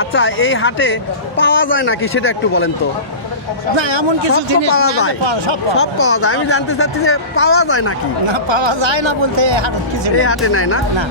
আচ্ছা, এই হাটে পাওয়া যায় নাকি সেটা একটু বলেন তো। না এমন কিছু সব তো জিনিস পাওয়া না, যায়, সব সব পাওয়া যায়। আমি জানতে চাচ্ছি যে পাওয়া যায় নাকি না পাওয়া যায় না বলতে এই হাটে কিছু এই নেই। হাটে নাই না। না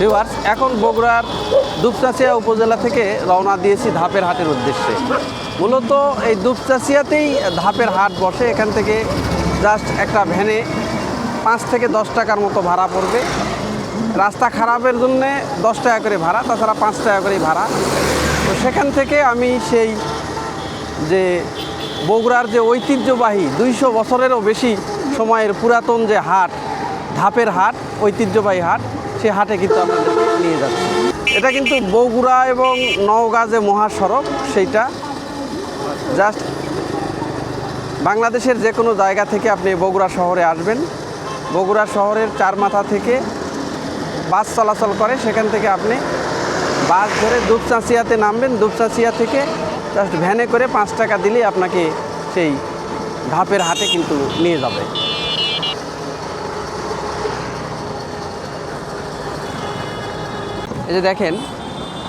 ভিউয়ার্স, এখন বগুড়ার দুপচাঁচিয়া উপজেলা থেকে রওনা দিয়েছি ধাপের হাটের উদ্দেশ্যে। মূলত এই দুপচাঁচিয়াতেই ধাপের হাট বসে। এখান থেকে জাস্ট একটা ভ্যানে 5 থেকে 10 টাকার মতো ভাড়া পড়বে। রাস্তা খারাপের জন্যে 10 টাকা করে ভাড়া, তাছাড়া 5 টাকা করেই ভাড়া। তো সেখান থেকে আমি সেই যে বগুড়ার যে ঐতিহ্যবাহী 200 বছরেরও বেশি সময়ের পুরাতন যে হাট, ধাপের হাট, ঐতিহ্যবাহী হাট, সে হাটে কিন্তু আপনাদেরকে নিয়ে যাচ্ছি। এটা কিন্তু বগুড়া এবং নওগাঁ যে মহাসড়ক, সেইটা জাস্ট বাংলাদেশের যে কোনো জায়গা থেকে আপনি বগুড়া শহরে আসবেন। বগুড়া শহরের 4 মাথা থেকে বাস চলাচল করে, সেখান থেকে আপনি বাস ধরে দুপচাঁচিয়াতে নামবেন। দুপচাঁচিয়া থেকে জাস্ট ভ্যানে করে 5 টাকা দিলেই আপনাকে সেই ধাপের হাটে কিন্তু নিয়ে যাবে। এই যে দেখেন,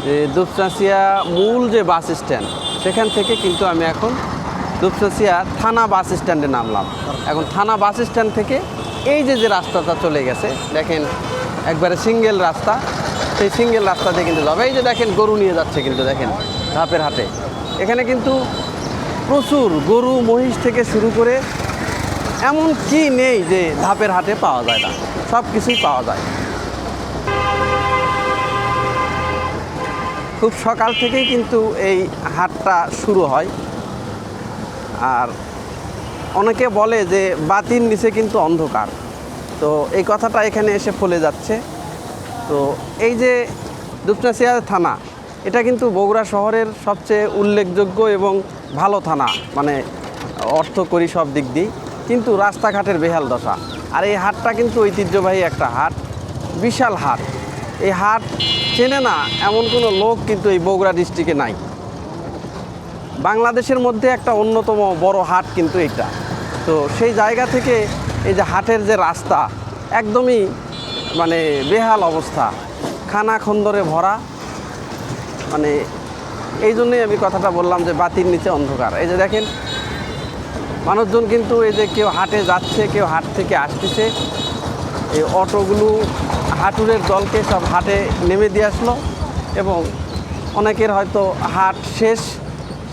যে দুপচাঁচিয়া মূল যে বাস স্ট্যান্ড, সেখান থেকে কিন্তু আমি এখন দুপচাঁচিয়া থানা বাস স্ট্যান্ডে নামলাম। এখন থানা বাস স্ট্যান্ড থেকে এই যে যে রাস্তাটা চলে গেছে, দেখেন একবারে সিঙ্গেল রাস্তা, সেই সিঙ্গেল রাস্তা দিয়ে কিন্তু যাবে। এই যে দেখেন গরু নিয়ে যাচ্ছে কিন্তু, দেখেন ধাপের হাটে এখানে কিন্তু প্রচুর গরু মহিষ থেকে শুরু করে এমন কি নেই যে ধাপের হাটে পাওয়া যায় না, সব কিছুই পাওয়া যায়। খুব সকাল থেকেই কিন্তু এই হাটটা শুরু হয়। আর অনেকে বলে যে বাতির নিচে কিন্তু অন্ধকার, তো এই কথাটা এখানে এসে ফলে যাচ্ছে। তো এই যে দুপচাঁচিয়া থানা, এটা কিন্তু বগুড়া শহরের সবচেয়ে উল্লেখযোগ্য এবং ভালো থানা, মানে অর্থকরী সব দিক দিয়ে, কিন্তু রাস্তাঘাটের বেহাল দশা। আর এই হাটটা কিন্তু ঐতিহ্যবাহী একটা হাট, বিশাল হাট। এই হাট চেনে না এমন কোনো লোক কিন্তু এই বগুড়া ডিস্ট্রিক্টে নাই। বাংলাদেশের মধ্যে একটা অন্যতম বড় হাট কিন্তু এটা। তো সেই জায়গা থেকে এই যে হাটের যে রাস্তা, একদমই মানে বেহাল অবস্থা, খানা খন্দরে ভরা। মানে এই জন্যই আমি কথাটা বললাম যে বাতির নিচে অন্ধকার। এই যে দেখেন মানুষজন কিন্তু এই যে কেউ হাটে যাচ্ছে, কেউ হাট থেকে আসতেছে। এই অটোগুলো হাটুরের দলকে সব হাটে নেমে দিয়ে আসলো, এবং অনেকের হয়তো হাট শেষ,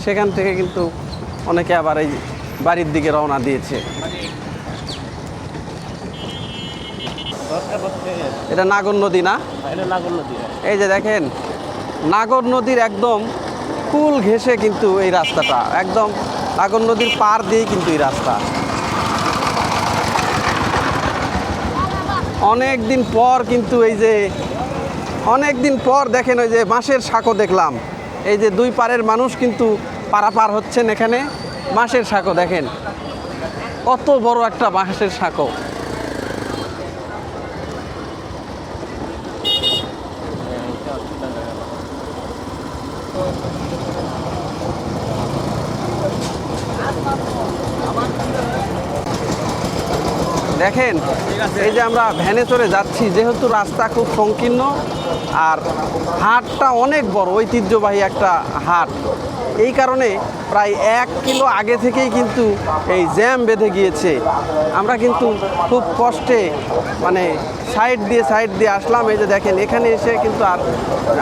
সেখান থেকে কিন্তু অনেকে আবার এই বাড়ির দিকে রওনা দিয়েছে। এটা নাগর নদী না? এই যে দেখেন নাগর নদীর একদম কুল ঘেঁষে কিন্তু এই রাস্তাটা, একদম নাগর নদীর পার দিয়েই কিন্তু এই রাস্তা। অনেক দিন পর কিন্তু এই যে অনেক দিন পর দেখেন ওই যে বাঁশের সাঁকো দেখলাম। এই যে দুই পারের মানুষ কিন্তু পারাপার হচ্ছেন এখানে। বাঁশের সাঁকো দেখেন, কত বড় একটা বাঁশের সাঁকো। দেখেন এই যে আমরা ভ্যানে চড়ে যাচ্ছি, যেহেতু রাস্তা খুব সংকীর্ণ আর হাটটা অনেক বড়, ঐতিহ্যবাহী একটা হাট, এই কারণে প্রায় 1 কিলো আগে থেকেই কিন্তু এই জ্যাম বেঁধে গিয়েছে। আমরা কিন্তু খুব কষ্টে মানে সাইড দিয়ে আসলাম। এই যে দেখেন এখানে এসে কিন্তু আর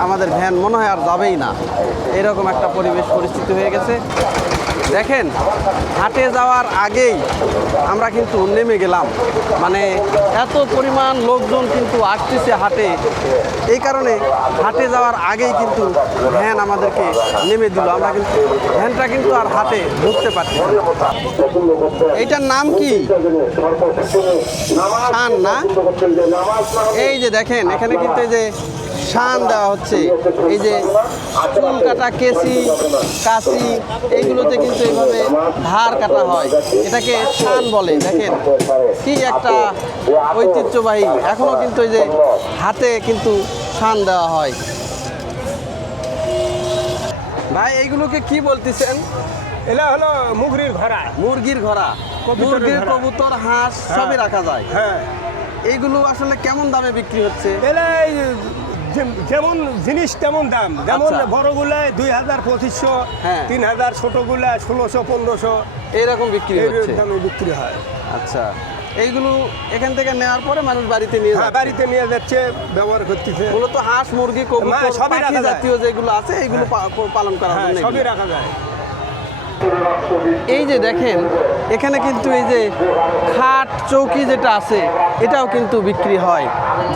আমাদের ভ্যান মনে হয় আর যাবেই না, এরকম একটা পরিবেশ পরিস্থিতি হয়ে গেছে। দেখেন হাটে যাওয়ার আগেই আমরা কিন্তু নেমে গেলাম, মানে এত পরিমাণ লোকজন কিন্তু আসতেছে হাটে, এই কারণে হাটে যাওয়ার আগেই কিন্তু ভ্যান আমাদেরকে নেমে দিল। আমরা কিন্তু ভ্যানটা কিন্তু আর হাটে ঢুকতে পারছি না। এইটার নাম কি? শান না? এই যে দেখেন এখানে কিন্তু এই যে শান দেওয়া হচ্ছে, এই যে চুল কাটা কাঁচি এইগুলোতে কিন্তু এইভাবে ধার কাটা হয়, এটাকে শান বলে। দেখেন কি একটা ঐতিহ্যবাহী, এখনো কিন্তু এই যে হাতে কিন্তু শান দেওয়া হয়। ভাই এইগুলোকে কি বলতেছেন? এটা হলো মুগরির ঘোড়া। মুরগির ঘোড়া, মুরগির কবুতর হাঁস সবই রাখা যায়। হ্যাঁ, এইগুলো আসলে কেমন দামে বিক্রি হচ্ছে? এলা যেমন জিনিস তেমন দাম, যেমন আচ্ছা। বড়গুলায় 2000 2500, হ্যাঁ। 3000, ছোটগুলা 1600 1500 এইরকম বিক্রি এই হচ্ছে। দামে বিক্রি হয়। আচ্ছা, এইগুলো এখান থেকে নেওয়ার পরে মানুষ বাড়িতে নিয়ে হ্যাঁ, যাচ্ছে। বাড়িতে নিয়ে যাচ্ছে, ব্যবহার করতেছে। মূলত হাঁস মুরগি কবুতর সবই পাখি রাখা যায়। জাতীয় যেগুলো আছে এইগুলো পালন করার হ্যাঁ, জন্য সবই এগুলো। রাখা যায়। এই যে দেখেন এখানে কিন্তু এই যে খাট চৌকি যেটা আছে এটাও কিন্তু বিক্রি হয়।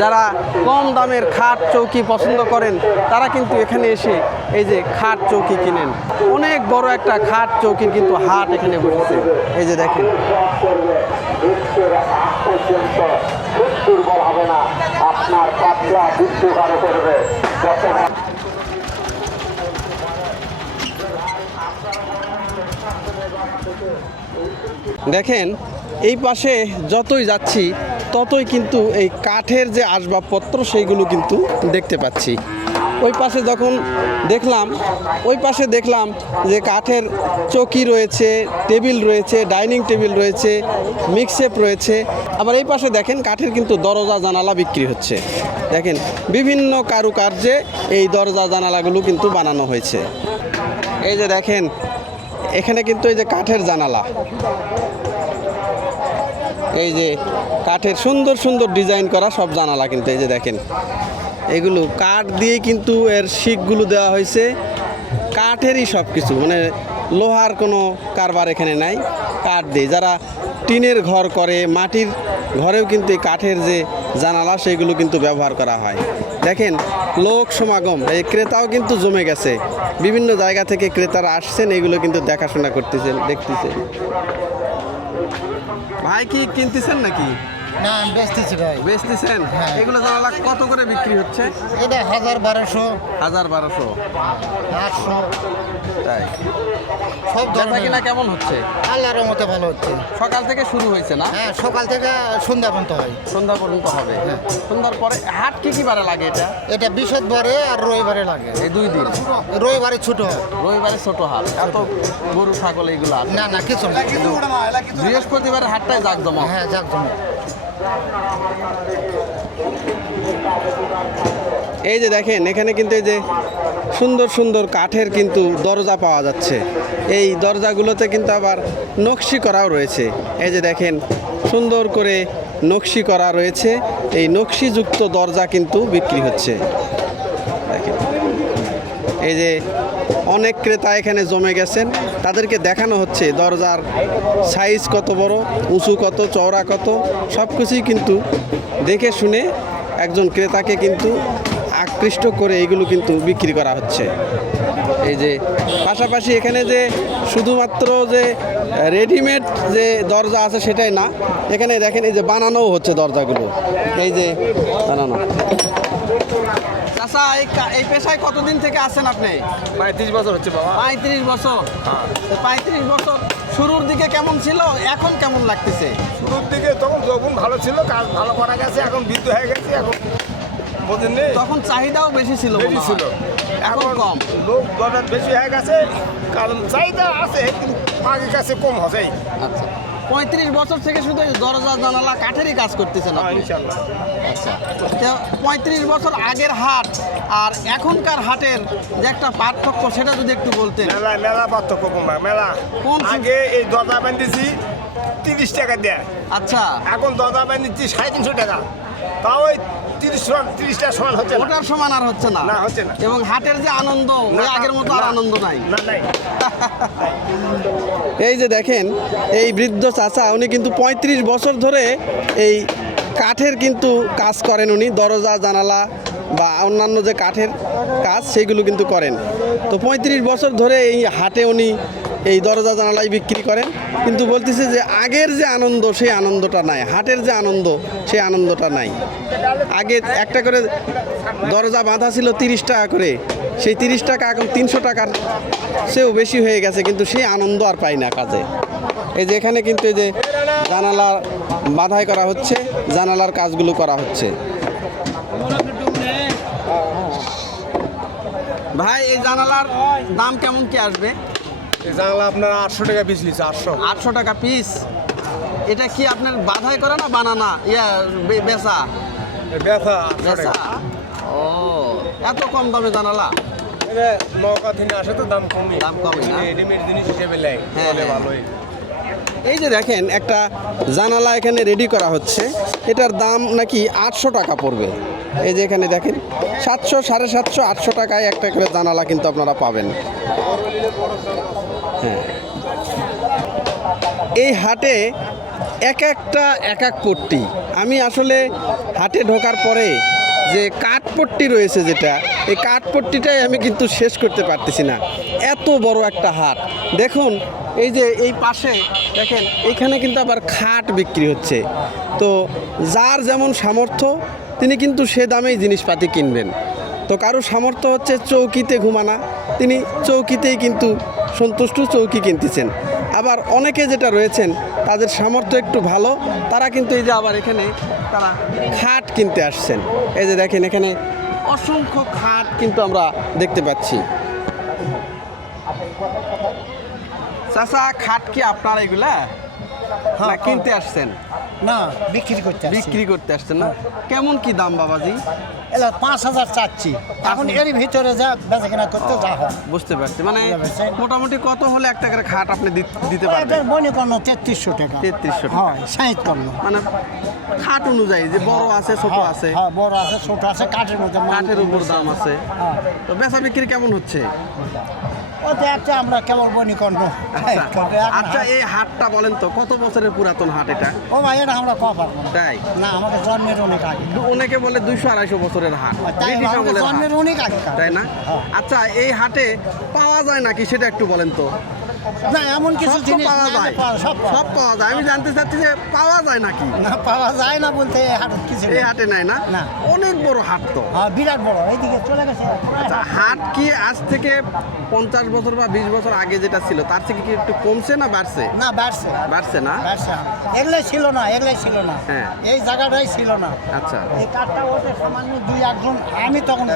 যারা কম দামের খাট চৌকি পছন্দ করেন তারা কিন্তু এখানে এসে এই যে খাট চৌকি কিনেন। অনেক বড় একটা খাট চৌকির কিন্তু হাট এখানে বসেছে। এই যে দেখেন দুর্বল হবে না, আপনার পাতলা বিদ্যুৎ আরো করবে। দেখেন এই পাশে যতই যাচ্ছি ততই কিন্তু এই কাঠের যে আসবাবপত্র সেইগুলো কিন্তু দেখতে পাচ্ছি। ওই পাশে দেখলাম যে কাঠের চৌকি রয়েছে, টেবিল রয়েছে, ডাইনিং টেবিল রয়েছে, মিক্সেপ রয়েছে। আবার এই পাশে দেখেন কাঠের কিন্তু দরজা জানালা বিক্রি হচ্ছে। দেখেন বিভিন্ন কারুকার্যে এই দরজা জানালাগুলো কিন্তু বানানো হয়েছে। এই যে দেখেন এখানে কিন্তু এই যে কাঠের জানালা, এই যে কাঠের সুন্দর সুন্দর ডিজাইন করা সব জানালা কিন্তু এই যে দেখেন এগুলো কাঠ দিয়েই কিন্তু এর শিকগুলো দেওয়া হয়েছে, কাঠেরই সব কিছু, মানে লোহার কোনো কারবার এখানে নাই, কাঠ দিয়ে। যারা টিনের ঘর করে, মাটির ঘরেও কিন্তু এই কাঠের যে জানালা সেইগুলো কিন্তু ব্যবহার করা হয়। দেখেন লোক সমাগম, এই ক্রেতাও কিন্তু জমে গেছে, বিভিন্ন জায়গা থেকে ক্রেতারা আসছেন, এগুলো কিন্তু দেখাশোনা করতেছেন, দেখতেছেন। ভাই কি কিনতেছেন নাকি? না আমি বেচতেছি ভাই। বেচতেছেন? হ্যাঁ। এগুলো জানালা কত করে বিক্রি হচ্ছে? এটা 1000 1200 1200। 800 তাই সব বেচা ধরনের। কিনা কেমন হচ্ছে? আল্লাহর মতে ভালো হচ্ছে। সকাল থেকে শুরু হয়েছে না? হ্যাঁ, সকাল থেকে সন্ধ্যা পর্যন্ত হয়। সন্ধ্যা পর্যন্ত হবে। সন্ধ্যার পরে হাট কি বারে লাগে এটা? এটা বৃহস্পতিবারে আর রবিবারে লাগে। এই 2 দিন। রবিবারে ছোট হয়। রবিবারে ছোট হাট, এত গরু ছাগল এইগুলো আছে। না না কিছু না। বৃহস্পতিবারে হাটটাই জাকজমক। হ্যাঁ যাক জমে। এই যে দেখেন এখানে কিন্তু এই যে সুন্দর সুন্দর কাঠের কিন্তু দরজা পাওয়া যাচ্ছে। এই দরজাগুলোতে কিন্তু আবার নকশি করাও রয়েছে। এই যে দেখেন সুন্দর করে নকশি করা রয়েছে, এই নকশিযুক্ত দরজা কিন্তু বিক্রি হচ্ছে। দেখেন এই যে অনেক ক্রেতা এখানে জমে গেছেন, তাদেরকে দেখানো হচ্ছে দরজার সাইজ কত বড়, উঁচু কত, চওড়া কত, সব কিছুই কিন্তু দেখে শুনে একজন ক্রেতাকে কিন্তু আকৃষ্ট করে এইগুলো কিন্তু বিক্রি করা হচ্ছে। এই যে পাশাপাশি এখানে যে শুধুমাত্র যে রেডিমেড যে দরজা আছে সেটাই না, এখানে দেখেন এই যে বানানোও হচ্ছে দরজাগুলো, এই যে বানানো। চাচা এই পেশায় কতদিন থেকে আছেন আপনি? 35 বছর হচ্ছে বাবা। 35 বছর। 35 বছর শুরুর দিকে কেমন ছিল, এখন কেমন লাগতেছে? শুরুর দিকে তখন যখন ভালো ছিল, কাজ ভালো করা গেছে, এখন বৃদ্ধ হয়ে গেছে, এখন বোঝেন নেই, তখন চাহিদাও বেশি ছিল মনে বেশি হয়। ছিল, এখন কম। লোক দরদার বেশি হয়ে গেছে, কারণ চাহিদা আছে কিন্তু আগের কাছে কম হবে। আচ্ছা 35 বছর থেকে শুধু এই দরজা জানালা কাঠেরই কাজ করতেছেন হ্যাঁ, আপনি? ইনশাল্লাহ। আচ্ছা, তো 35 বছর আগের হাট আর এখনকার হাটের যে একটা পার্থক্য সেটা যদি একটু বলতেন। মেলা মেলা পার্থক্য কমা মেলা কোন সু- আগে এই দরজা বান্ধিছি 30 টাকা দেয়, আচ্ছা, এখন দরজা বান্ধিছি 350 টাকা, তাও ওই 30টা সমান হচ্ছে না। ওটার সমান আর হচ্ছে না। না, হচ্ছে না। এবং হাটের যে আনন্দ ওই না, আগের মতো আর না, আনন্দ নাই। না নাই। এই যে দেখেন এই বৃদ্ধ চাচা উনি কিন্তু 35 বছর ধরে এই কাঠের কিন্তু কাজ করেন, উনি দরজা জানালা বা অন্যান্য যে কাঠের কাজ সেইগুলো কিন্তু করেন। তো 35 বছর ধরে এই হাটে উনি এই দরজা জানালাই বিক্রি করেন, কিন্তু বলতেছে যে আগের যে আনন্দ সেই আনন্দটা নাই, হাটের যে আনন্দ সেই আনন্দটা নাই। আগে একটা করে দরজা বাঁধা ছিল 30 টাকা করে, সেই 30 টাকা এখন 300 টাকার সেও বেশি হয়ে গেছে, কিন্তু সেই আনন্দ আর পাই না কাজে। এই যে এখানে কিন্তু এই যে জানালা বাঁধাই করা হচ্ছে, জানালার কাজগুলো করা হচ্ছে। ভাই এই জানালার দাম কেমন কি আসবে? জানলা আপনার 800 টাকা পিস লিছে, 800 টাকা পিস। এটা কি আপনার বাঁধাই করা না বানানা বেচা? ব্যথা বেচা। ও, এত কম দামে জানালা? নৌকা থেকে আসে তো দাম কমই, দাম কমই না? রেডিমেড জিনিস হিসেবে নেয়, হ্যাঁ, চলে হ্যাঁ। ভালোই। এই যে দেখেন একটা জানালা এখানে রেডি করা হচ্ছে, এটার দাম নাকি 800 টাকা পড়বে। এই যে এখানে দেখেন 700, 750, 800 টাকায় একটা করে জানালা কিন্তু আপনারা পাবেন। হ্যাঁ, এই হাটে এক একটা এক এক পট্টি। আমি আসলে হাটে ঢোকার পরে যে কাঠপট্টি রয়েছে যেটা, এই কাঠপট্টিটাই আমি কিন্তু শেষ করতে পারতেছি না, এত বড় একটা হাট। দেখুন এই যে এই পাশে দেখেন এইখানে কিন্তু আবার খাট বিক্রি হচ্ছে। তো যার যেমন সামর্থ্য তিনি কিন্তু সে দামেই জিনিসপাতি কিনবেন। তো কারো সামর্থ্য হচ্ছে চৌকিতে ঘুমানা, তিনি চৌকিতেই কিন্তু সন্তুষ্ট, চৌকি কিনতেছেন। আবার অনেকে যেটা রয়েছেন তাদের সামর্থ্য একটু ভালো, তারা কিন্তু এই যে আবার এখানে তারা খাট কিনতে আসছেন। এই যে দেখেন এখানে অসংখ্য খাট কিন্তু আমরা দেখতে পাচ্ছি। চাচা, খাট কি আপনার এগুলা না কিনতে আসছেন? না, বিক্রি করতে আসছি। বিক্রি করতে আসছেন না? কেমন কি দাম বাবাজি? এলা 5000 চাচ্ছি, এখন এর ভিতরে যা বেচা কেনা করতে যা হয়। বুঝতে পারছি, মানে বুঝতে পারছি। মোটামুটি কত হলে একটা করে খাট আপনি দিতে এটা পারবেন? মনে করল 3300 টাকা। 3300 টাকা। হয় 60 করলো। মানে খাট অনুযায়ী যে বড় আছে ছোট আছে, হ্যাঁ, বড় আছে ছোট আছে, কাঠের মধ্যে কাঠের উপর দাম আছে। হ্যাঁ। তো বেচা বিক্রি কেমন হচ্ছে? ও দেখতে আমরা কেবল বনিকণ্ড। আচ্ছা, এই হাটটা বলেন তো কত বছরের পুরাতন হাট এটা? ও ভাই, এটা আমরা কওয়া পারবো না। তাই না, আমাকে জন্মের অনেক আগে। অনেকে বলে 200-250 বছরের হাট, তাই ব্রিটিশ আমাকে আমলের হাট, জন্মের অনেক আগে। তাই না? হ্যাঁ। আচ্ছা, এই হাটে পাওয়া যায় নাকি সেটা একটু বলেন তো। না, এমন কিছু সব তো জিনিস পাওয়া না, যায়, সব সব পাওয়া যায়। আমি জানতে চাচ্ছি যে পাওয়া যায় নাকি না, পাওয়া যায় না বলতে এই হাটে কিছু এই নেই। হাটে? নাই না? না। অনেক বড় হাট তো। হ্যাঁ, বিরাট বড়, এইদিকে চলে গেছে। আচ্ছা, হাট কি আজ থেকে 50 বছর বা 20 বছর আগে যেটা ছিল তার থেকে কি একটু কমছে না বাড়ছে? না, বাড়ছে বাড়ছে না? বাড়ছে। এগুলাই ছিল না, এগুলাই ছিল না। হ্যাঁ। এই জায়গাটাই ছিল না। আচ্ছা, এই কাঠটা ওঠে সামান্য 2-1 জন। আমি তখন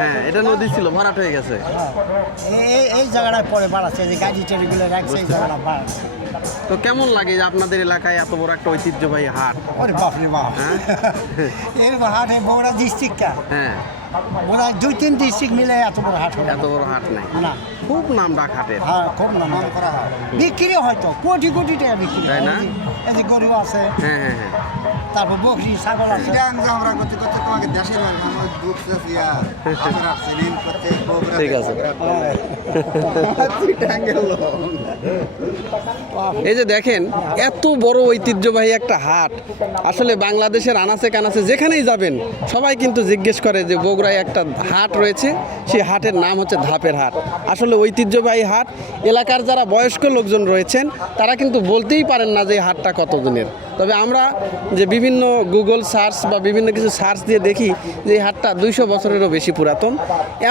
হ্যাঁ, এটা নদী ছিল, ভরাট হয়ে গেছে। এই জায়গাটায় পরে বাড়াচ্ছে, যে গাড়ি টাড়িগুলো রাখছে এই জায়গাটা বাড়াচ্ছে। তো কেমন লাগে যে আপনাদের এলাকায় এত বড় একটা ঐতিহ্যবাহী হাট? ওরে বাপরে বাপ, হ্যাঁ? এরকম হাট এই বগুড়া ডিস্ট্রিক্টটা, হ্যাঁ, বোধহয় 2-3 ডিস্ট্রিক্ট মিলে এত বড় হাট হবে এত বড় হাট নাই, না। খুব নাম ডাক হাটের। হ্যাঁ, খুব নাম করা হয়, বিক্রি হয়তো কোটি কোটি টাকা বিক্রি হয়। তাই না? এই যে গরু আছে, হ্যাঁ হ্যাঁ হ্যাঁ, তারপর বকরি ছাগল আছে। আমরা করতে করতে তোমাকে দেশের বাড়ি আমার দুধ চাষিয়া আমরা সেলিম করতে বগুড়া ঠিক আছে। এই যে দেখেন এত বড় ঐতিহ্যবাহী একটা হাট, আসলে বাংলাদেশের আনাচে কানাচে যেখানেই যাবেন সবাই কিন্তু জিজ্ঞেস করে যে বগুড়ায় একটা হাট রয়েছে, সেই হাটের নাম হচ্ছে ধাপের হাট। আসলে ঐতিহ্যবাহী হাট, এলাকার যারা বয়স্ক লোকজন রয়েছেন তারা কিন্তু বলতেই পারেন না যে এই হাটটা কত দিনের। তবে আমরা যে বিভিন্ন গুগল সার্চ বা বিভিন্ন কিছু সার্চ দিয়ে দেখি যে এই হাটটা 200 বছরেরও বেশি পুরাতন।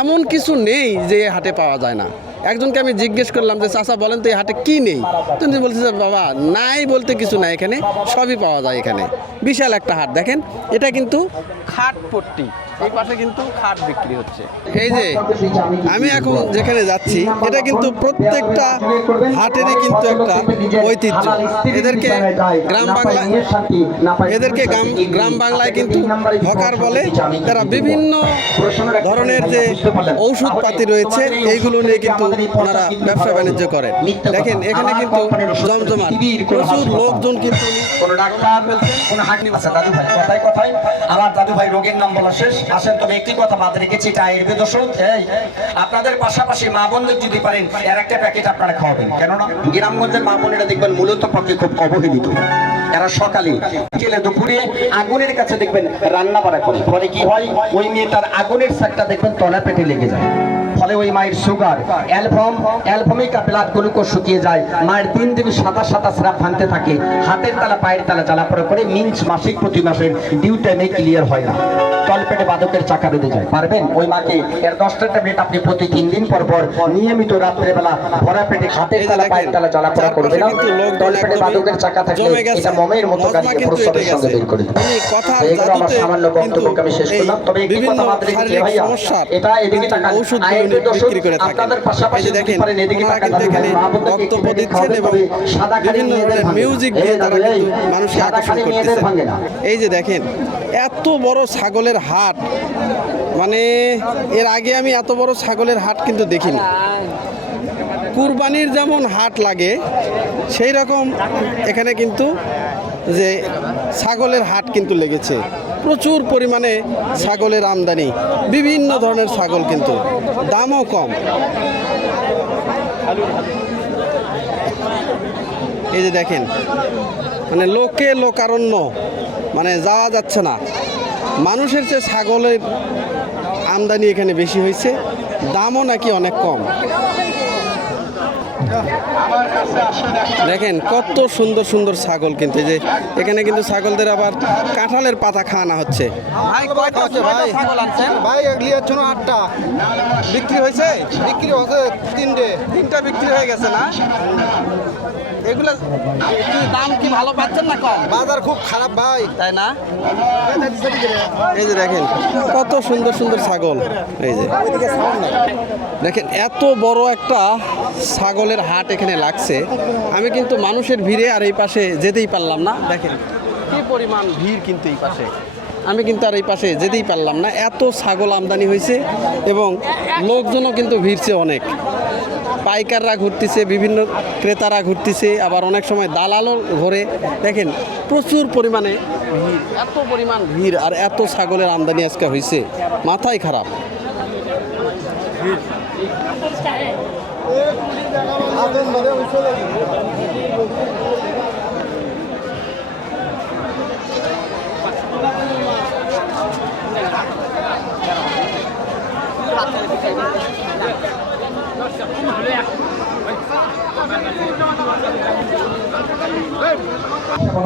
এমন কিছু নেই যে এই হাটে পাওয়া যায় না। একজনকে আমি জিজ্ঞেস করলাম যে চাচা বলেন তো এই হাটে কী নেই? তিনি বলছে যে বাবা নাই বলতে কিছু নাই, এখানে সবই পাওয়া যায়। এখানে বিশাল একটা হাট, দেখেন এটা কিন্তু খাটপট্টি। এই পাশে কিন্তু খাট বিক্রি হচ্ছে। এই যে আমি এখন যেখানে যাচ্ছি এটা কিন্তু প্রত্যেকটা হাটেরই কিন্তু একটা ঐতিহ্য। এদেরকে গ্রাম বাংলায় কিন্তু হকার বলে। তারা বিভিন্ন ধরনের যে ঔষধপাতি রয়েছে এইগুলো নিয়ে কিন্তু ওনারা ব্যবসা বাণিজ্য করেন। দেখেন এখানে কিন্তু জমজমাট, প্রচুর লোকজন কিন্তু আচ্ছা দাদু ভাই, কথায় কথায় আমার দাদু ভাই রোগের নাম বলা শেষ। আসেন তবে একটি কথা বাদ রেখেছি, এটা আয়ুর্বেদ ওষুধ। এই আপনাদের পাশাপাশি মা বোনদের যদি পারেন এর একটা প্যাকেট আপনারা খাওয়াবেন, কেননা গ্রামগঞ্জের মা বোনেরা দেখবেন মূলত পক্ষে খুব অবহেলিত। এরা সকালে বিকেলে দুপুরে আগুনের কাছে দেখবেন রান্না বাড়া করে, ফলে কি হয় ওই মেয়েটার আগুনের শাকটা দেখবেন তলা পেটে লেগে যায়। ফলে ওই মায়ের সুগার, অ্যালবমিক ব্লাড গ্লুকোজ শুকিয়ে যায়। মায়ের 3 দিন সাদা সাদা স্রাব ভাঙতে থাকে, হাতের তালা পায়ের তালা জ্বালা পড়া করে মিন্স মাসিক প্রতি মাসের ডিউ টাইমে ক্লিয়ার হয় না, তলপেটে বাদকের চাকা বেঁধে যায়। পারবেন ওই মাকে এর 10টা ট্যাবলেট আপনি প্রতি 3 দিন পর পর নিয়মিত রাত্রেবেলা ভরা পেটে হাতের তালা পায়ের তালা জ্বালা পড়া করবে না, তলপেটে বাদকের চাকা থাকলে এটা মমের মতো গাড়ি প্রস্রাবের সঙ্গে বের করে দেবে। এগুলো আমার সামান্য বক্তব্যকে আমি শেষ করলাম। তবে একটি কথা বাদ রেখেছি ভাইয়া, এটা এদিকে টাকা বিক্রি করে থাকেন। এই যে দেখেন ওনারা কিন্তু এখানে বক্তব্য দিচ্ছেন এবং বিভিন্ন ধরনের মিউজিক দিয়ে তারা কিন্তু মানুষকে আকর্ষণ করতেছেন। এই যে দেখেন এত বড় ছাগলের হাট, মানে এর আগে আমি এত বড় ছাগলের হাট কিন্তু দেখিনি। কুরবানির যেমন হাট লাগে সেই রকম এখানে কিন্তু যে ছাগলের হাট কিন্তু লেগেছে। প্রচুর পরিমাণে ছাগলের আমদানি, বিভিন্ন ধরনের ছাগল, কিন্তু দামও কম। এই যে দেখেন মানে লোকে লোকারণ্য, মানে যাওয়া যাচ্ছে না। মানুষের চেয়ে ছাগলের আমদানি এখানে বেশি হয়েছে, দামও নাকি অনেক কম। দেখেন কত সুন্দর সুন্দর ছাগল, কিন্তু এই যে এখানে কিন্তু ছাগলদের আবার কাঁঠালের পাতা খাওয়ানো হচ্ছে। ভাই কয়টা ছাগল আনছেন? ভাই এগুলি হচ্ছে না 8টা বিক্রি হয়েছে? বিক্রি হচ্ছে 3টা বিক্রি হয়ে গেছে না? এগুলো কি দাম কি ভালো পাচ্ছেন না কম? বাজার খুব খারাপ ভাই, তাই না? এই যে দেখেন কত সুন্দর সুন্দর ছাগল। এই যে দেখেন এত বড় একটা ছাগলের হাট এখানে লাগছে। আমি কিন্তু মানুষের ভিড়ে আর এই পাশে যেতেই পারলাম না। দেখেন কি পরিমাণ ভিড়, কিন্তু এই পাশে আমি কিন্তু আর এই পাশে যেতেই পারলাম না। এত ছাগল আমদানি হয়েছে এবং লোকজনও কিন্তু ভিড়ছে অনেক। পাইকাররা ঘুরতেছে, বিভিন্ন ক্রেতারা ঘুরতেছে, আবার অনেক সময় দালালও ঘোরে। দেখেন প্রচুর পরিমাণে ভিড়, এত পরিমাণ ভিড় আর এত ছাগলের আমদানি আজকে হয়েছে, মাথায় খারাপ।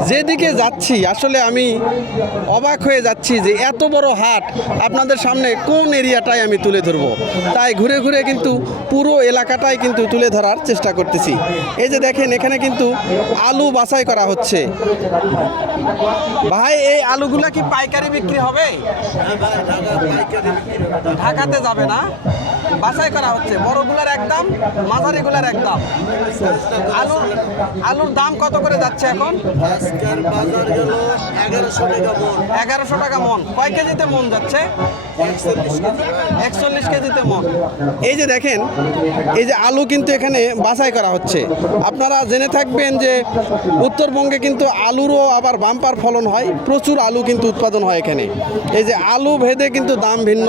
যেদিকে যাচ্ছি আসলে আমি অবাক হয়ে যাচ্ছি যে এত বড় হাট আপনাদের সামনে কোন এরিয়াটায় আমি তুলে ধরবো। তাই ঘুরে ঘুরে কিন্তু পুরো এলাকাটাই কিন্তু তুলে ধরার চেষ্টা করতেছি। এই যে দেখেন এখানে কিন্তু আলু বাছাই করা হচ্ছে। ভাই এই আলুগুলা কি পাইকারি বিক্রি হবে? ঢাকাতে যাবে না, বাছাই করা হচ্ছে। বড়গুলার একদম, মাঝারিগুলার একদম। আলুর দাম কত করে যাচ্ছে এখন? আজকের বাজার গেল 1100 টাকা মন। 1100 টাকা মন। কয় কেজিতে মন যাচ্ছে? 41 কেজিতে মন। এই যে দেখেন এই যে আলু কিন্তু এখানে বাছাই করা হচ্ছে। আপনারা জেনে থাকবেন যে উত্তরবঙ্গে কিন্তু আলুরও আবার বাম্পার ফলন হয়, প্রচুর আলু কিন্তু উৎপাদন হয় এখানে। এই যে আলু ভেদে কিন্তু দাম ভিন্ন,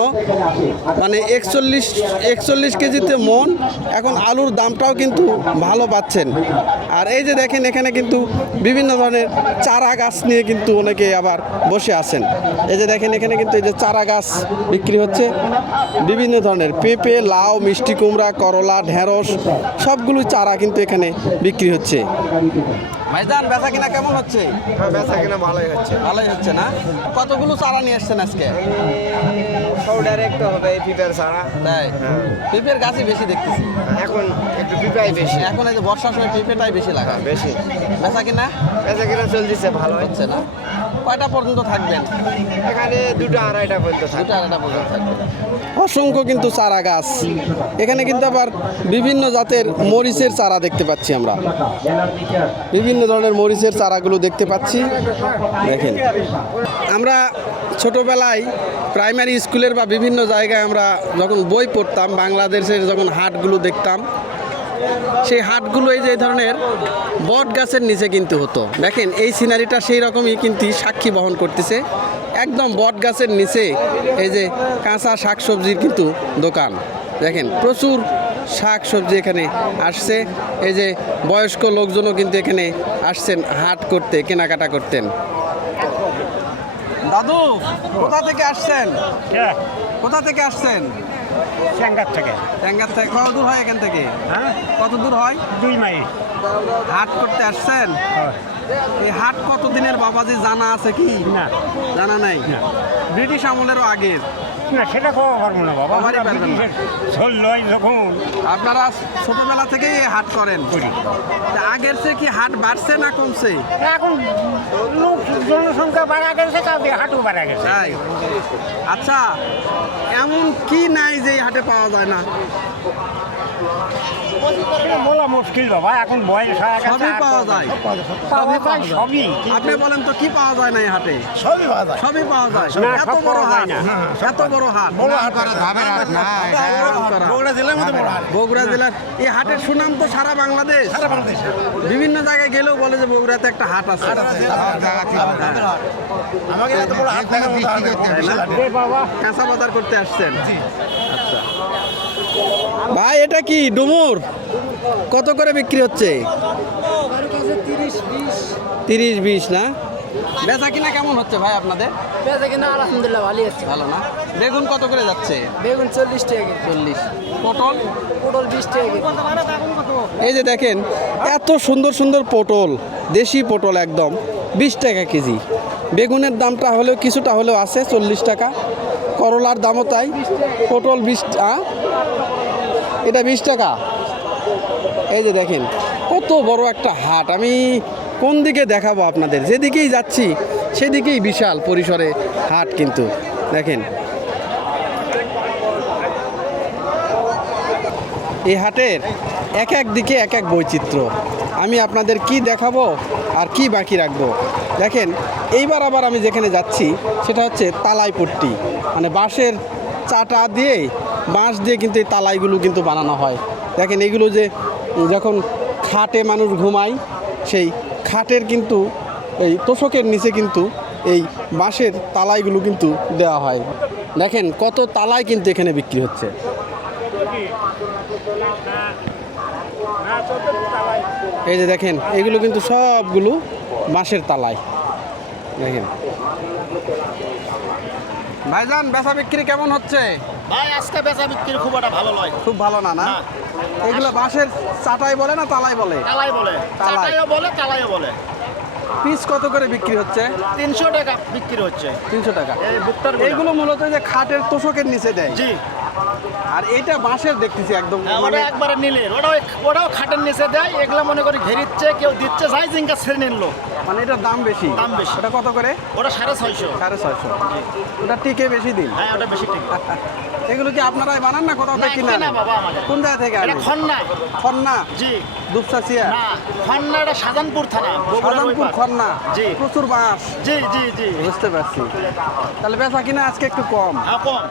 মানে 41 কেজিতে মন। এখন আলুর দামটাও কিন্তু ভালো পাচ্ছেন। আর এই যে দেখেন এখানে কিন্তু বিভিন্ন ধরনের চারা গাছ নিয়ে কিন্তু অনেকে আবার বসে আছেন। এই যে দেখেন এখানে কিন্তু এই যে চারা গাছ বিক্রি হচ্ছে, বিভিন্ন ধরনের পেঁপে, লাউ, মিষ্টি কুমড়া, করলা, ঢেঁড়স সবগুলো চারা কিন্তু এখানে বিক্রি হচ্ছে। ভাইজান বেচা কিনা কেমন হচ্ছে? হ্যাঁ বেচা কিনা ভালোই হচ্ছে। ভালোই হচ্ছে না? কতগুলো চারা নিয়ে আসছেন আজকে? সব ডাইরেক্ট হবে পিপের ছাড়া। তাই পেঁপের গাছই বেশি দেখতেছি এখন একটু পিপাই বেশি। এখন এই যে বর্ষার সময় পেঁপেটাই বেশি লাগা। বেশি বেচা কিনা বেচা কিনা চলতেছে ভালো হচ্ছে না? কয়টা পর্যন্ত থাকবেন? এখানে 2টা 2:30টা পর্যন্ত থাকে। 2টা 2:30টা পর্যন্ত থাকবেন। অসংখ্য কিন্তু চারা গাছ এখানে কিন্তু আবার বিভিন্ন জাতের মরিচের চারা দেখতে পাচ্ছি আমরা, বিভিন্ন ধরনের মরিচের চারাগুলো দেখতে পাচ্ছি। দেখেন, আমরা ছোটবেলায় প্রাইমারি স্কুলের বা বিভিন্ন জায়গায় আমরা যখন বই পড়তাম, বাংলাদেশের যখন হাটগুলো দেখতাম, সেই হাটগুলো এই যে এই ধরনের বট গাছের নিচে কিন্তু হতো। দেখেন এই সিনারিটা সেই রকমই কিন্তু সাক্ষী বহন করতেছে, একদম বট গাছের নিচে এই যে কাঁচা শাকসবজির কিন্তু দোকান। দেখেন প্রচুর শাক সবজি এখানে আসছে, এই যে বয়স্ক লোকজনও কিন্তু এখানে আসছেন হাট করতে, কেনাকাটা করতেন। দাদু কোথা থেকে আসছেন? কোথা থেকে আসছেন? ট্যাঙ্গার থেকে। ট্যাঙ্গার থেকে। কত দূর হয় এখান থেকে? হ্যাঁ, কত দূর হয়? 2 মাইল। হাট করতে আসছেন? এই হাট কত দিনের বাবাজি জানা আছে কি? না। জানা নাই? ব্রিটিশ আমলেরও আগের? না, সেটা খাওয়া পারবো না বাবা। বাবারই পারবেন না। ঝোল লয় যখন আপনারা ছোটবেলা থেকেই এই হাট করেন? তা আগের চেয়ে কি হাট বাড়ছে না কমছে? এখন লোক জনসংখ্যা বাড়া গেছে, কাউকে হাটও বাড়া গেছে। তাই? আচ্ছা, এমন কি নাই যে এই হাটে পাওয়া যায় না? সেটা বলা মুশকিল বাবা, এখন বয়স হয়ে গেছে। সবই পাওয়া যায়। পাওয়া যায় সবই। আপনি বলেন তো কি পাওয়া যায় না এই হাটে? সবই পাওয়া যায়। সবই পাওয়া যায়। না, এত সব বড় পাওয়া যায় হাট, না। এত বড় হাট। ধাপের হাট না, বগুড়া জেলার মধ্যে বড় হাট। বগুড়া জেলার এই হাটের সুনাম তো সারা বাংলাদেশ। বিভিন্ন জায়গায় গেলেও বলে যে বগুড়াতে একটা হাট আছে। আমাকে এত বড় হাট দেখার মতো হাট তাই না? এ বাবা, কাঁচা বাজার করতে আসছেন? আচ্ছা ভাই, এটা কি ডুমুর? কত করে বিক্রি হচ্ছে? 30-20 না? বেচা কিনা কেমন হচ্ছে ভাই আপনাদের? বেচা কিনা আলহামদুলিল্লাহ ভালোই আছে। ভালো না? বেগুন কত করে যাচ্ছে? বেগুন 40 টাকা কেজি, 40। পটল? পটল 20 টাকা কেজি। এই যে দেখেন এত সুন্দর সুন্দর পটল, দেশি পটল একদম 20 টাকা কেজি। বেগুনের দামটা হলেও কিছুটা হলেও আছে 40 টাকা। করলার দামও তাই। পটল 20, এটা 20 টাকা। এই যে দেখেন কত বড় একটা হাট। আমি কোন দিকে দেখাবো আপনাদের? যেদিকেই যাচ্ছি সেদিকেই বিশাল পরিসরে হাট কিন্তু। দেখেন এই হাটের এক এক দিকে এক এক বৈচিত্র্য। আমি আপনাদের কি দেখাবো আর কি বাকি রাখবো? দেখেন এইবার আবার আমি যেখানে যাচ্ছি সেটা হচ্ছে তালাইপট্টি, মানে বাঁশের চাটা দিয়ে, বাঁশ দিয়ে কিন্তু এই তালাইগুলো কিন্তু বানানো হয়। দেখেন এগুলো যে যখন খাটে মানুষ ঘুমায়, সেই খাটের কিন্তু এই তোষকের নিচে কিন্তু এই বাঁশের তালাইগুলো কিন্তু দেওয়া হয়। দেখেন কত তালাই কিন্তু এখানে বিক্রি হচ্ছে। এই যে দেখেন এগুলো কিন্তু সবগুলো বাঁশের তালাই। দেখেন ভাইজান, বেচা বিক্রি কেমন হচ্ছে? ভাই আজকে বেচা বিক্রি খুব একটা ভালো নয়। খুব ভালো না? না, এগুলো বাঁশের চাটাই বলে না তালাই বলে? তালাই বলে, তালাই। চাটাইও বলে, তালাইও বলে। পিস কত করে বিক্রি হচ্ছে? 300 টাকা বিক্রি হচ্ছে। 300 টাকা। এই বুকটার এইগুলো মূলত যে খাটের তোষকের নিচে দেয়। জি, আর এইটা বাঁশের দেখতেছি একদম, ওটা মানে একবারে নিলে ওটাও খাটের নিচে দেয়। এগুলো মনে করি ঘেরিচ্ছে, কেউ দিচ্ছে, যাই জিঙ্কা ছেড়ে নিল। মানে এটার দাম বেশি। দাম বেশি। ওটা কত করে? ওটা 650। 650। ওটা টিকে বেশি দিন। হ্যাঁ, ওটা বেশি ঠিক। এগুলো কি আপনারাই বানান না কোথাও থেকে কিনে না আনেন? বাবা, আমাদের কোন জায়গা থেকে এটা আনেন? খন্না। খন্না? জি, দুপচাচিয়া? না খন্না, এটা শাহজাহানপুর থানা, বগুড়ার ওই শাহজাহানপুর পার। খন্না? জি। প্রচুর বাঁশ। জি জি জি, বুঝতে পারছি। তাহলে বেচা কিনা আজকে একটু কম। হ্যাঁ কম।